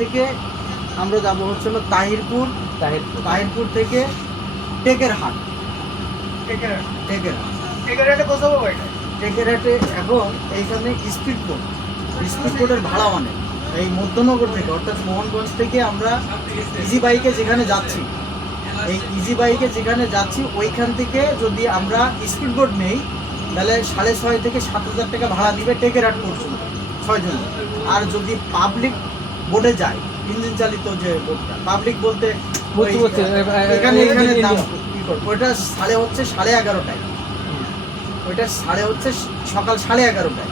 থেকে আমরা যাব হচ্ছিল তাহিরপুর তাহিরপুর থেকে টেকেরহাট টেকেরহাটে এখন এইখানে স্পিড বোটের ভাড়া অনেক। এই মধ্যনগর থেকে অর্থাৎ মোহনগঞ্জ থেকে আমরা ইজি বাইকে যেখানে যাচ্ছি, এই ইজি বাইকে যেখানে যাচ্ছি ওইখান থেকে যদি আমরা স্পিড বোট নেই তাহলে 6,500 থেকে 7,000 টাকা ভাড়া নিবে টেকেরহাট পর্যন্ত 6 জন। আর যদি পাবলিক বোটে যায়, ইঞ্জিন চালিত যে বোটটা, পাবলিক বলতে এখানে দাম কি করবো, ওইটা 11:30টায়, ওইটা সকাল 11:30টায়।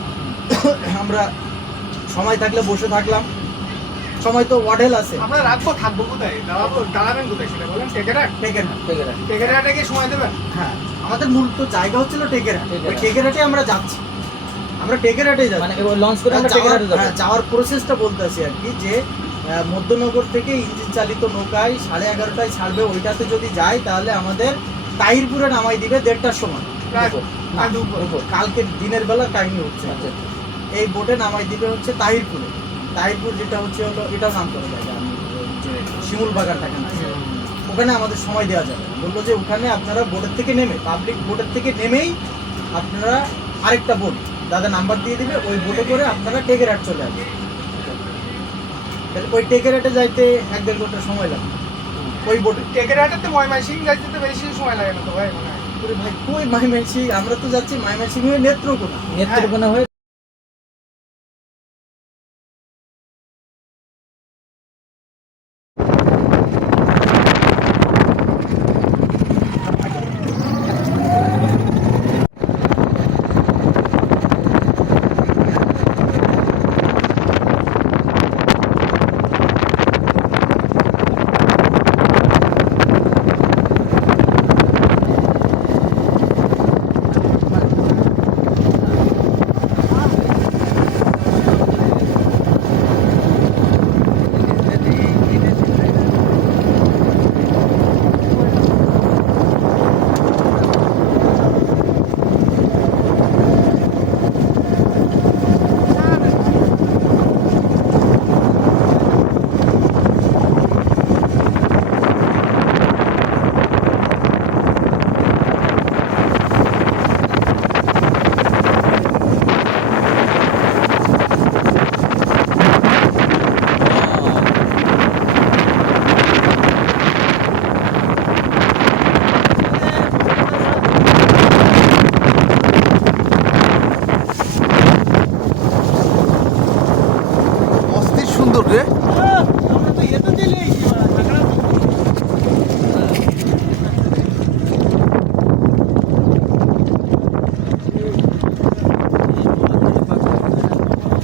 আমরা সময় থাকলে বসে থাকলাম, সময় তো ওয়াডেল আছে। আমরা রাখবো, থাকবো কোথায়, দাঁড়াবেন কোথায় সেটা বলেন। টেকেরহাটে কি সময় দেবেন? হ্যাঁ, আমাদের মূল তো জায়গা হচ্ছিল টেকেরহাট। ওই টেকেরহাটে আমরা যাচ্ছি, আমরা টেকেরহাটে যাচ্ছি, মানে লঞ্চ করে আমরা টেকেরহাটে যাব। যাওয়ার প্রসেসটা বলতেছি আর কি, যে মধ্যনগর থেকে ইঞ্জিন চালিত নৌকায় 11:30টায় ছাড়বে, ওইটাতে যদি যাই তাহলে আমাদের তাহিরপুরে নামাই দিবে 1:30টার সময়। কালকে দিনের বেলা কাহিনী হচ্ছে, এই বোটে নামাই দিবে হচ্ছে তাহিরপুরে। তাহিরপুর যেটা হচ্ছে হলো, এটাও নাম করা যায়, আমি যে শিমুল বাগান থাকে না, ওখানে আমাদের সময় দেওয়া যাবে। বললো যে ওখানে আপনারা বোটের থেকে নেমে, পাবলিক বোটের থেকে নেমেই আপনারা আরেকটা বোট দাদা নাম্বার দিয়ে দিবে, ওই বোটে করে আপনারা টেকেরহাট চলে আসবে। তাহলে ওই টেকেরহাটে যাইতে 1-1.5 ঘন্টা সময় লাগে ওই বোটে। টেকেরহাটে তো ময়মনসিংহ যাইতে তো বেশি সময় লাগে না তো ভাই? ভাই কই ময়মনসিংহ, আমরা তো যাচ্ছি ময়মনসিংহ হয়ে নেত্রকোনা হয়ে।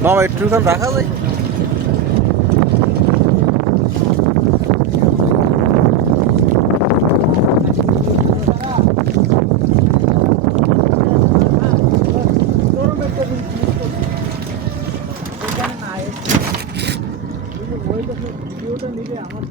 মামা একটু রাখা যায়। ভিডিওটা নিলে আমার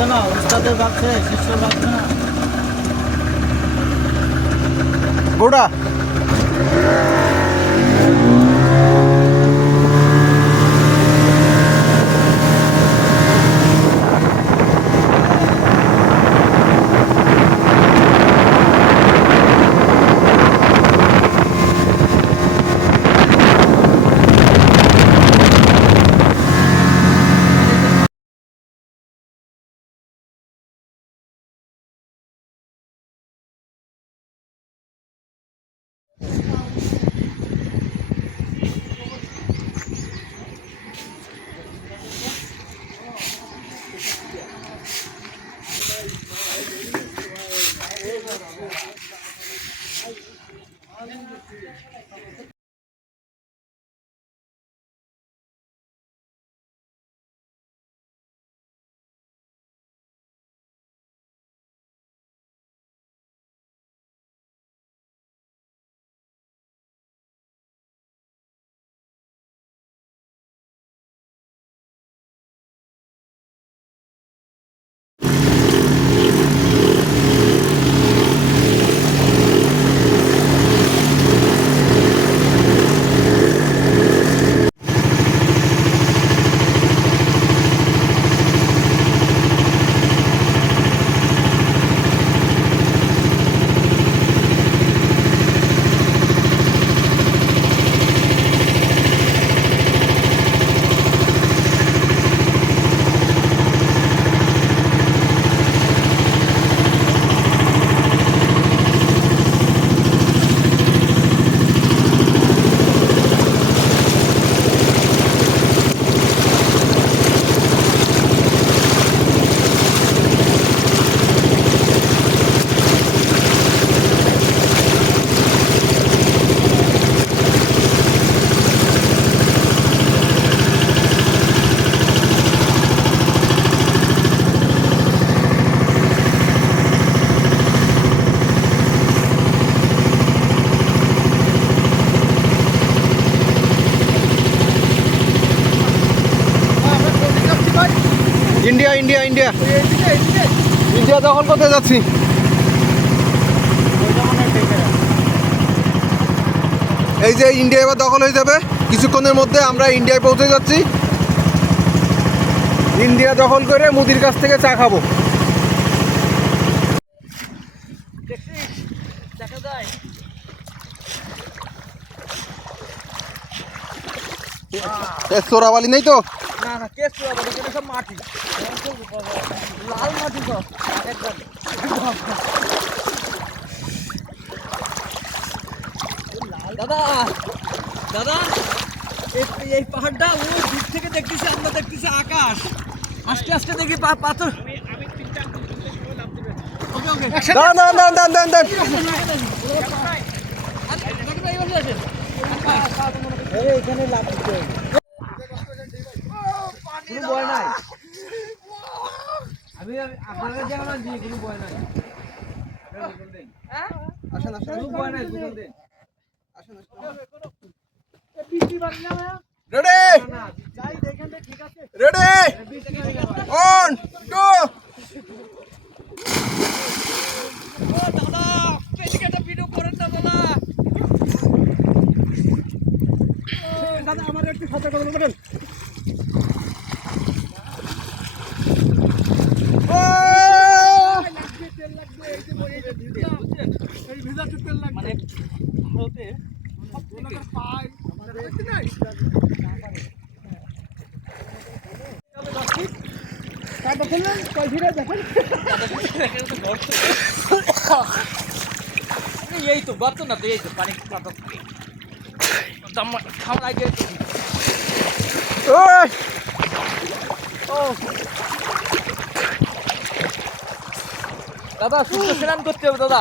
বাচ্চা না, ওস্তাদের বাচ্চা, শিষ্যর বাচ্চা না। গোটা ইন্ডিয়া ইন্ডিয়া ইন্ডিয়া ইন্ডিয়া দখল করতে যাচ্ছি। এই যে ইন্ডিয়া এবার দখল হয়ে যাবে কিছুক্ষণের মধ্যে। আমরা ইন্ডিয়ায় পৌঁছে যাচ্ছি। ইন্ডিয়া দখল করে মুদির কাছ থেকে চা খাবো। চোরাবালি নেই তো? না না, কেস চোরাবালি, এটা সব মাটি, লাল মাটি সব একদম। দাদা দাদা, এই পাহাড়টা ও দূর থেকে দেখতেছি, আমরা দেখতেছি আকাশ। আস্তে আস্তে দেখি পাথর। ওকে ওকে, দাঁড়ান দাঁড়ান দাঁড়ান দাঁড়ান দাঁড়ান দাঁড়ান। এখানে লাভ দিতে হবে, কোনো ভয় নাই। আমি আপনাদের যেমন জি, কোনো ভয় নাই। আসেন আসেন, কোনো ভয় নাই, বুঝুন দিন। আসেন আসেন। রেডি রেডি 1 2 দাদা আমার একটু সাথে কথা বলেন। মানে ভারতে এই তো গর্ত না তো, এই তো পানি খাওয়া গিয়ে ওই দাদা সুস্থ স্নান করতে হবে দাদা।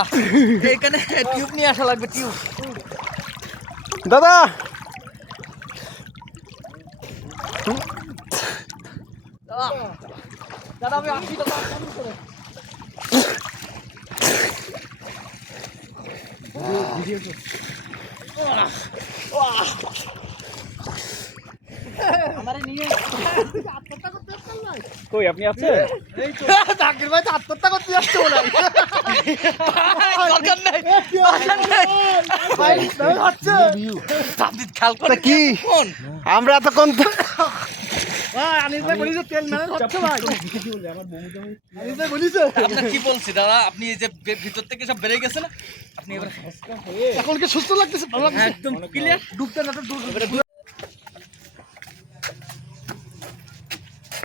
এখানে টিউব নিয়ে আসা লাগবে, টিউব। দাদা দাদা আমি আসি দাদা, কেমন করে? আমারে নিয়ে কই আপনি আছেন? জাকির ভাই তো আত্মহত্যা করতে যাচ্ছে বলে কি আমরা এতক্ষণ আপনার কি বলছি দাদা, আপনি এই যে ভিতর থেকে সব বেরিয়ে গেছে না, আপনি এবার এখন কি সুস্থ লাগতেছে? ভালো লাগছে? একদম ক্লিয়ার। ডুবতে না তো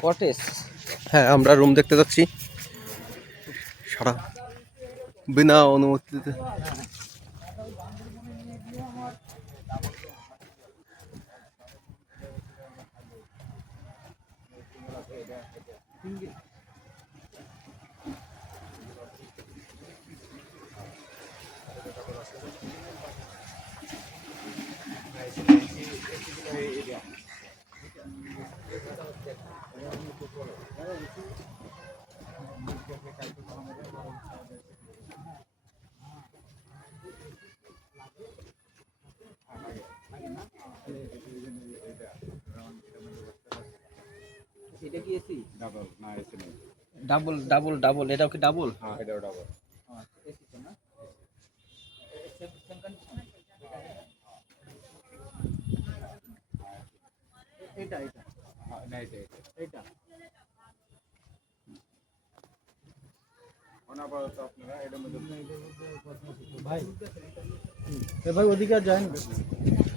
কটেজ হ্যাঁ আমরা রুম দেখতে যাচ্ছি সারা বিনা অনুমতিতে। এটা কি এসি? ডাবল ডাবল ডাবল, এটাও কি ডাবল? হ্যাঁ এটাও ডাবল। এসি তো না? এটা এটা হ্যাঁ না এটা এটা অনাপাতত আপনারা এটার মধ্যে ভাই ওদিকে আর যায় না।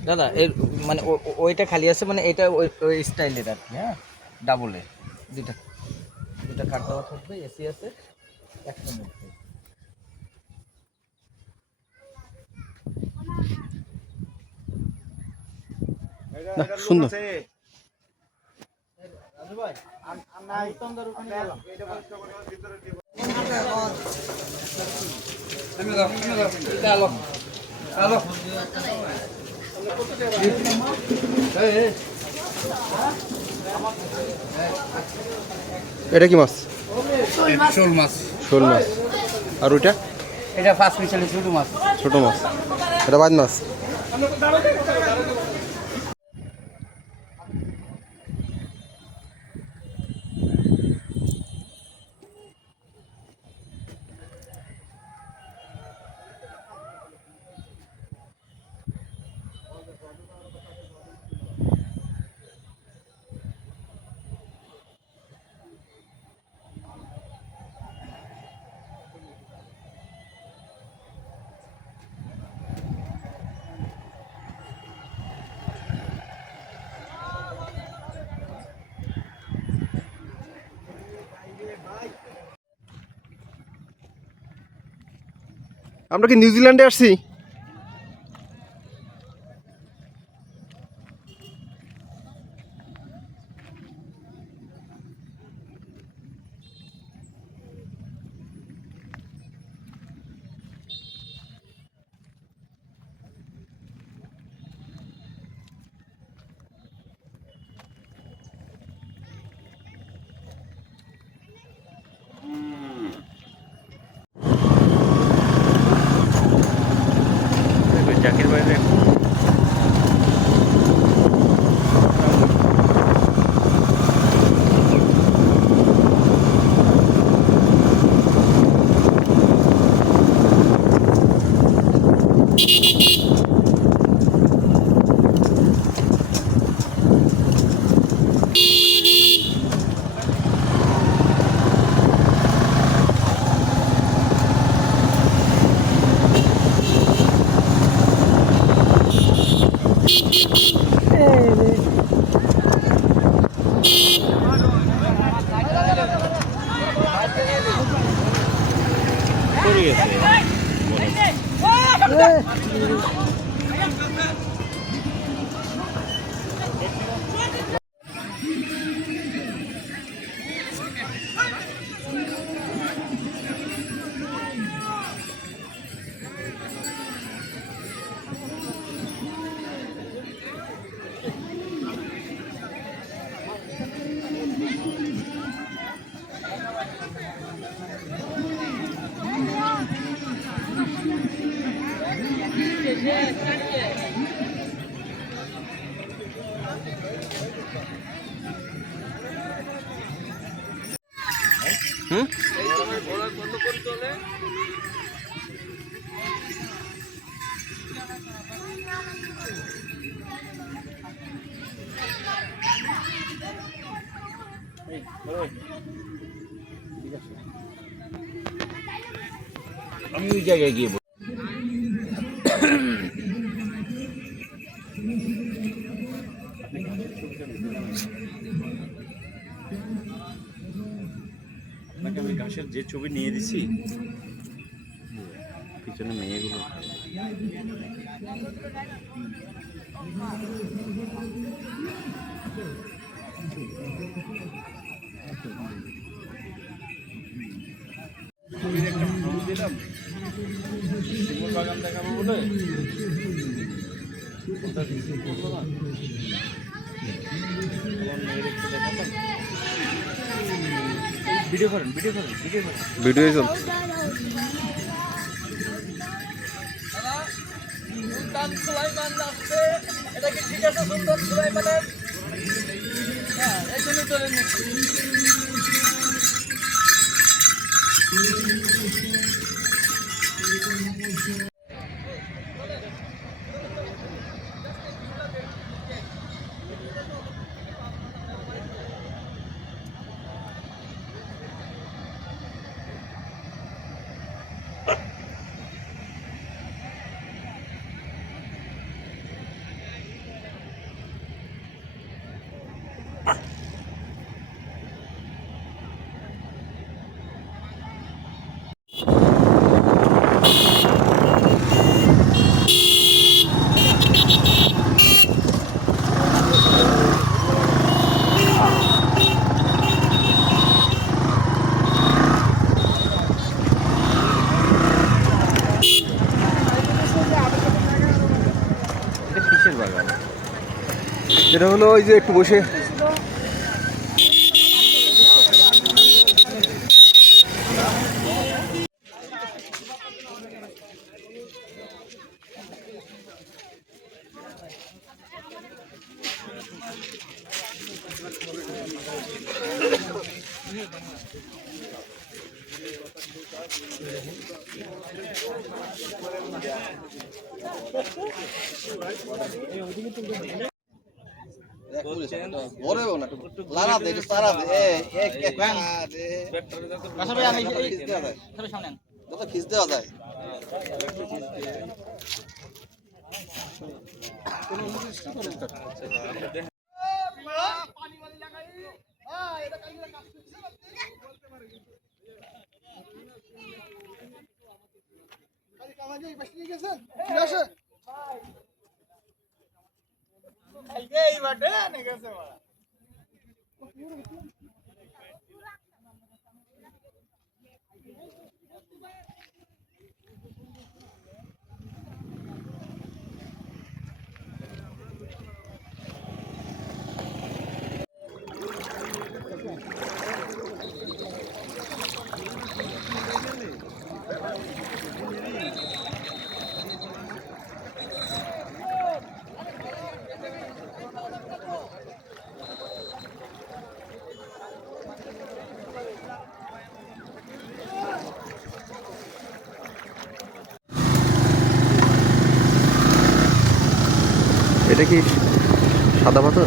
দাদা এর মানে ওইটা খালি আছে, মানে এটা ওই স্টাইলের আর কি। হ্যাঁ ডাবলে দুটা দুটা খাট দেওয়া থাকবে, এসি আছে একটার মধ্যে। সুন্দর রাজু ভাই আর নাই তন্দার ওখানে গেলাম। এটা কি মাছ? শোল মাছ। শোল মাছ। আর ওইটা এটা ফার্স্ট মিশালি ছোট মাছ। ছোট মাছ। এটা বাদ মাছ। আমরা কি নিউজিল্যান্ডে আসছি? জাকির ভাই Yeah. হুম আমি ওই জায়গায় গিয়ে আপনাকে আমি ঘাসের যে ছবি নিয়ে দিছি পিছনে মেয়েগুলো দিলাম শিমুল বাগান দেখাবো বলে ভিডিও করেন ভিডিও করেন ভিডিও করেন ভিডিও চল সুলতান সুলাইমান আসছে, এটা কি ঠিক আছে? সুলতান সুলাইমানের হ্যাঁ এই জন্য চলে নিচ্ছি। এটা হলো ওই যে একটু বসে খিচ দেওয়া যায় এটা কি সাদা পাথর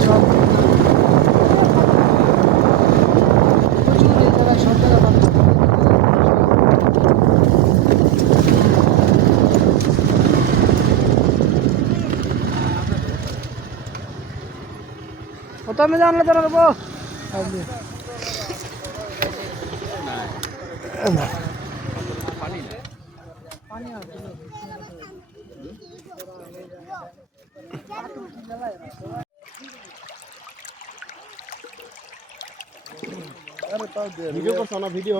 সব প্রচুর এই জায়গায় সব জায়গায় পাথর। কত আমি জানলে তো রাখবো পানি আছে ভিডিও করছো না ভিডিও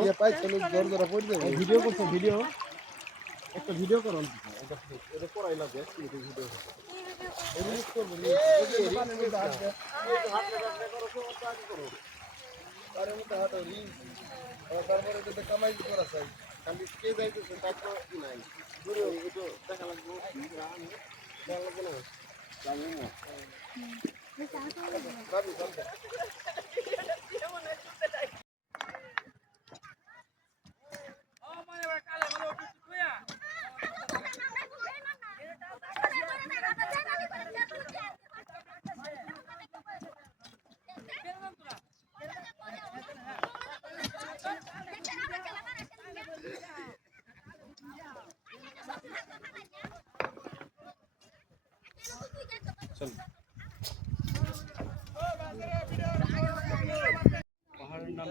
ভিডিও করছো ভিডিও একটা ভিডিও করো এটা পড়াই লাগে ভিডিও তারপরে যদি কামাই করা চাই খালি কে যাইতেছে তার তো ই নাই দূরে একটু দেখা লাগবে লাগবে না জানি না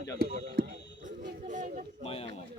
জাদুঘর মায়াময়।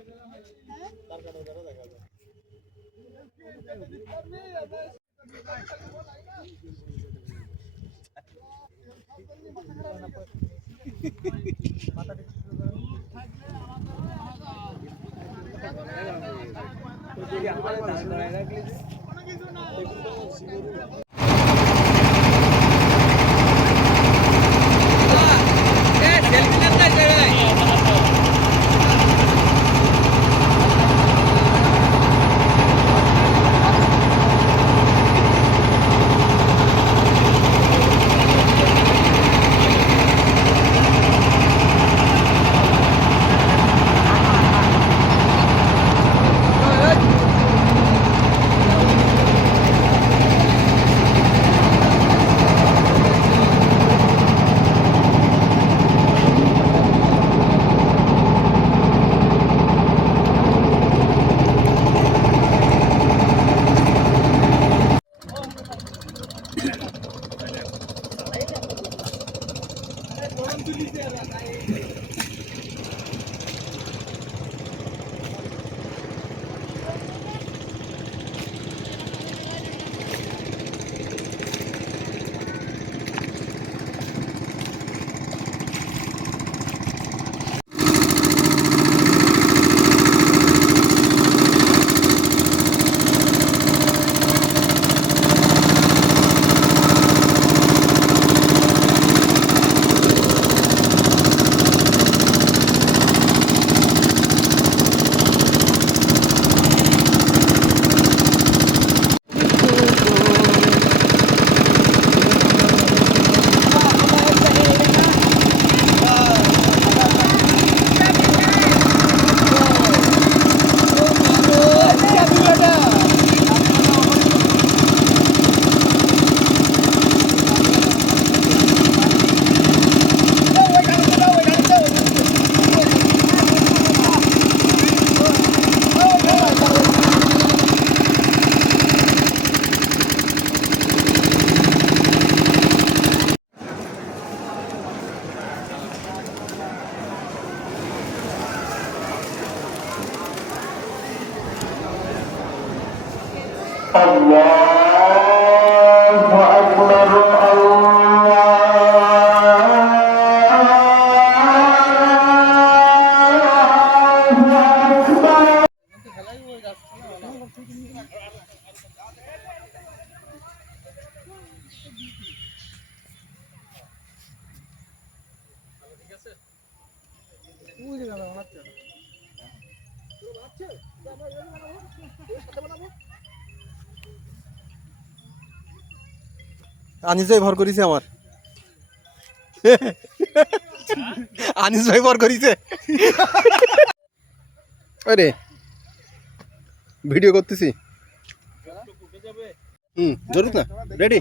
আনিস ভাই ভর করিছে আমার আনিস ভাই ভর করিছে আরে ভিডিও করতেছি জরুর না রেডি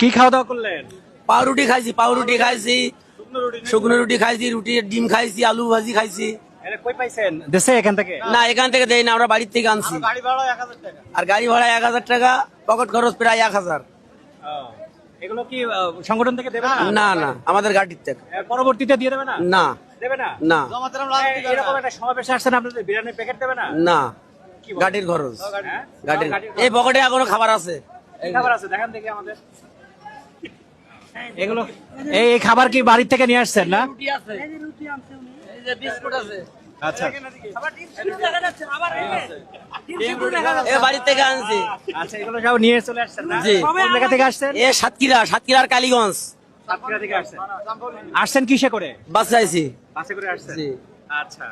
কি খাওয়া দাওয়া করলেন? পাউরুটি খাইছি শুকনো রুটি খাইছি, রুটির ডিম খাইছি, আলু ভাজি খাইছি। কই পাইছেন? দেশে এখান থেকে? না, এখান থেকে দেই না, আমরা বাড়ির থেকে আনছি। আর গাড়ি ভাড়া 1000 টাকা, পকেট খরচ প্রায় 1000। এগুলো কি সংগঠন থেকে দেবে না? না না, আমাদের গাড়ির থেকে। পরবর্তীতে দিয়ে দেবে না? না দেবে না। না এরকম একটা সমাবেশে আসছেন, আপনাদের বিরিয়ানির প্যাকেট দেবে না? না, গাড়ির খরচ। গাড়ির এই পকেটে এখনো খাবার আছে। কি খাবার আছে দেখান দেখি আমাদের। এগুলো এই খাবার কি বাড়ি থেকে নিয়ে আসছেন না? রুটি আছে, এই যে বিস্কুট আছে। আচ্ছা, এ বাড়ি থেকে আনছি। আচ্ছা, এগুলো সব নিয়ে চলে আসছেন না? জি। কোন জায়গা থেকে আসছেন? এ সাতক্ষীরার কালীগঞ্জ। সাতক্ষীরা থেকে আসছেন। আসছেন কিসে করে? বাসে আইছি। বাসে করে আসছেন? জি। আচ্ছা,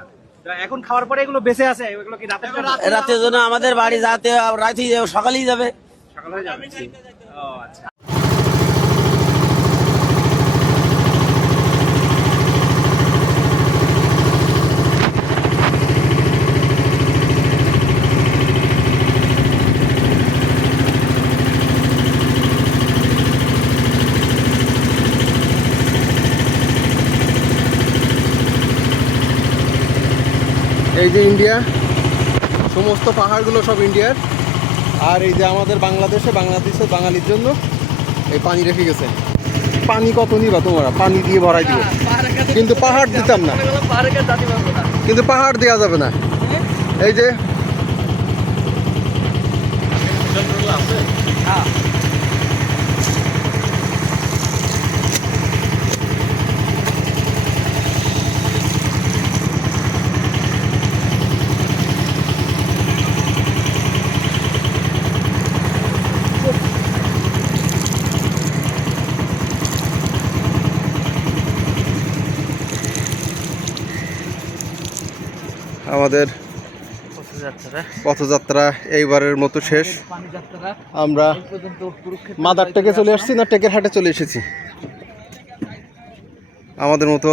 তো এখন খাওয়ার পরে এগুলো বেঁচে আছে, এগুলো কি রাতের জন্য? রাতের জন্য আমাদের বাড়ি যাতে রাতেই সকালেই যাবে। সকাল হয়ে যাবে। ও আচ্ছা। এই যে ইন্ডিয়া সমস্ত পাহাড়গুলো সব ইন্ডিয়ার। আর এই যে আমাদের বাংলাদেশে বাঙালির জন্য এই পানি রেখে গেছে। পানি কত নিবা তোমরা? পানি দিয়ে ভরাই দিব, কিন্তু পাহাড় দিতাম না, কিন্তু পাহাড় দেওয়া যাবে না। এই যে আমাদের পথযাত্রা এইবারের মতো শেষ। আমরা মাদার টেকে চলে আসছি না টেকের হাটে চলে এসেছি। আমাদের মতো